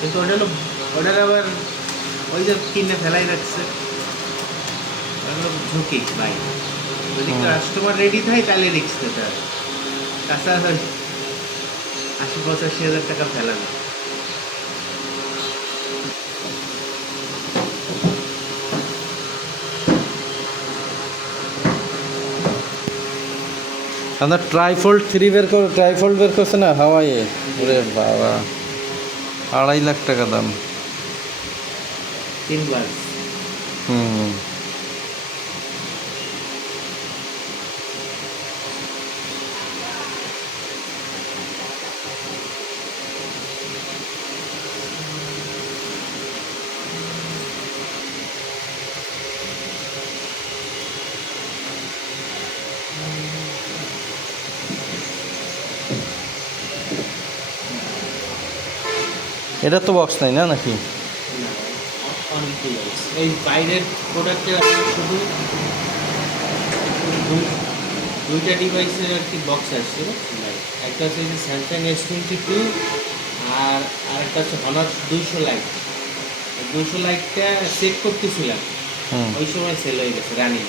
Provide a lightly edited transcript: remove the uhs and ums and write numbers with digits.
কিন্তু ওটার আবার ওই যে কিনে ফেলাই রাখছে, ঝুঁকি ভাই। যদি কাস্টমার রেডি থাকে তাহলে রিক্স নিতে হবে, তাছাড়া ৮০-৮৫ হাজার টাকা ফেলানো। আপনার ট্রাইফোল্ড 3 বের করে, ট্রাইফোল্ড বের করছে না হাওয়াইয়ে, ওরে বাবা 2.5 লাখ টাকা দাম। 3 বার হুম, এটা তো বক্স নাই না নাকি? না, অনেক ডিভাইস এই বাইরের প্রোডাক্টের শুধু দুইটা ডিভাইসের আর কি বক্স আসছে। একটা হচ্ছে যে স্যামসাং S22 আর আরেকটা হচ্ছে হনার 200 লাইট। 200 লাইটটা চেক করতেছিলাম, ওই সময় সেল হয়ে গেছে রানিং।